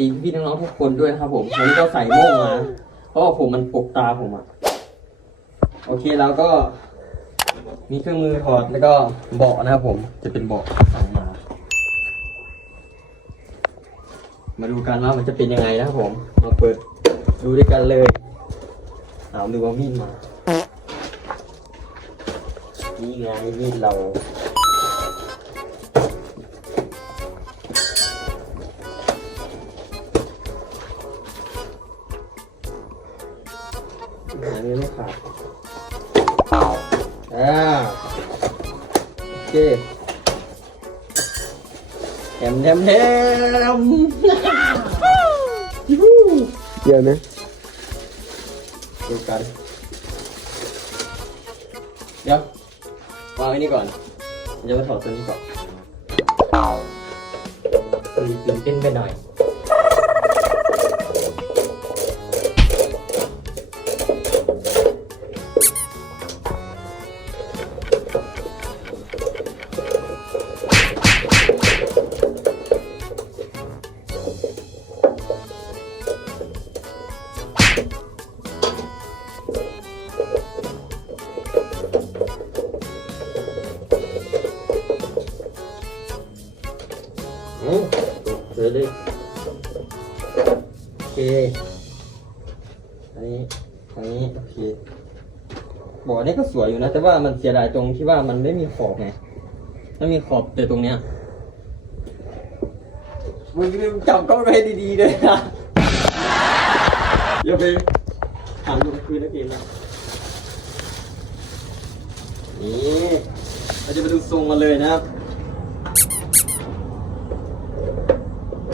ดีพี่น้องๆทุกคนด้วยนะครับผมวันนี้ก็ใส่โม่งมา เพราะว่าผมมันปกตาผมอะโอเคแล้วก็ มีเครื่องมือถอดแล้วก็เบาะนะครับผม จะเป็นเบาะสั่งมา มาดูกันว่ามันจะเป็นยังไงนะครับผม มาเปิดดูด้วยกันเลยเอาดูว่ามีดมา นี่ไงมีดเรา หาเงินไม่ขาดอ่าโอเคแถมแถมแถมยูเดี๋ยวนะดูกัน เดี๋ยววางไว้นี่ก่อนเดี๋ยวมาถอดตัวนี้ก่อนตื่นเต้นไปหน่อย เดี๋ยวดิโอเคอันนี้อันนี้โอเคบอกอันนี้ก็สวยอยู่นะ แต่ว่ามันเสียดายตรงที่ว่ามันไม่มีขอบไงมันมีขอบแต่ตรงเนี้ยมึงลืมจับกล้องไว้ดีๆเลยนะอย่าไปถามดูคืนนะเกมนะนี่เราจะไปดูทรงมันเลยนะครับ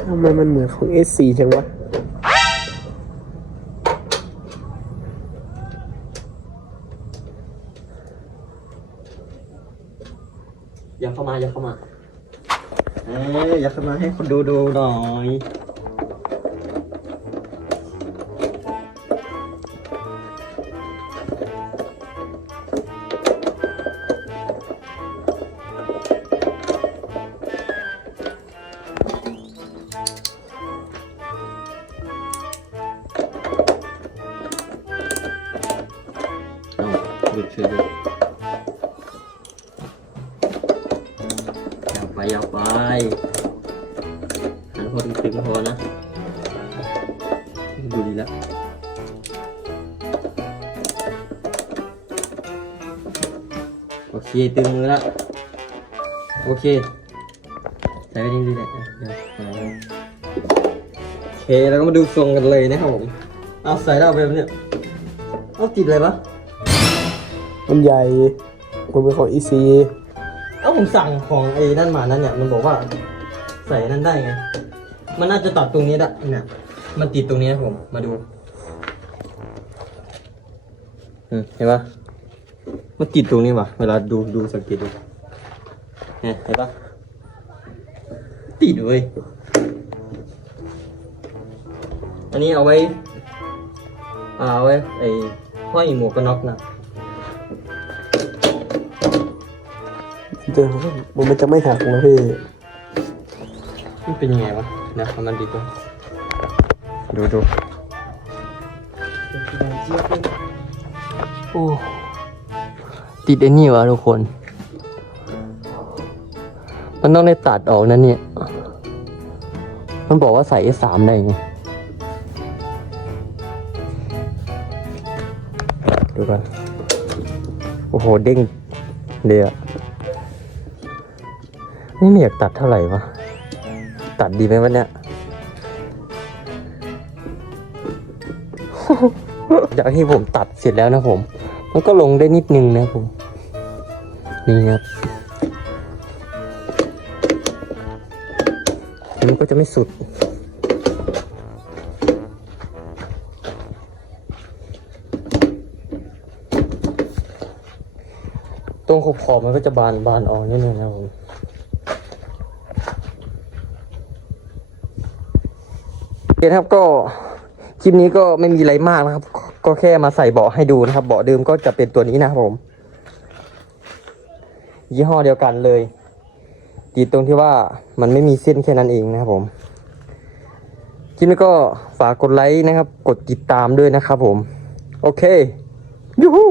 ทำไมมันเหมือนของ S4 จังวะอย่าเข้ามาอย่าเข้ามา เอ้ยอย่าเข้ามาให้คนดูดูหน่อย เอาหลุดเฉยยยาวไปยาวไปหันพอตึงๆพอนะดูดีแล้วโอเคตึงมือล้วโอเคใส่ไปดีๆเลยนะเดี๋ยวเอาโอเคแล้วก็มาดูทรงกันเลยนะครับผมเอาใส่แล้วเอาไปแบบเนี้ยเอาติดอะไรปะ มันใหญ่มันเป็นของ EC เอ้าผมสั่งของไอ้นั่นมานั่นเนี่ยมันบอกว่า ใส่นั่นได้ไง มันน่าจะตัดตรงนี้ได้เนี่ยมันติดตรงนี้นะผมมาดูอืมเห็นปะมันติดตรงนี้วะเวลาดูดูสังเกตดูเนี่ยเห็นปะติดเลยอันนี้เอาไว้อ่าเอาไว้ไอ้ห้อยหมวกกันน็อกนะ เจอมันจะไม่หักนะพี่มันเป็นยังไงวะเดี๋ยวเอามันดีกว่าดูดูโอ้ติดไอ้นี่วะทุกคน มันต้องได้ตัดออกนะเนี่ย มันบอกว่าใส่ S3 ได้ไงดูกัน โอ้โห เด้งเลยอะ นี่ไม่อยากตัดเท่าไหร่วะ ตัดดีไหมวะเนี่ยจากที่ผมตัดเสร็จแล้วนะผม มันก็ลงได้นิดนึงนะผม นี่ครับ มันก็จะไม่สุดตรงขอบขอบๆมันก็จะบานบานออกนิดนึงนะผม โอ เคครับก็คลิปนี้ก็ไม่มีอะไรมากนะครับ ก็แค่มาใส่เบาะให้ดูนะครับ เบาะเดิมก็จะเป็นตัวนี้นะครับผม ยี่ห้อเดียวกันเลยติดตรงที่ว่ามันไม่มีเส้นแค่นั้นเองนะครับผมคลิปนี้ก็ฝากกดไลค์นะครับ กดติดตามด้วยนะครับผม โอเคยูฮู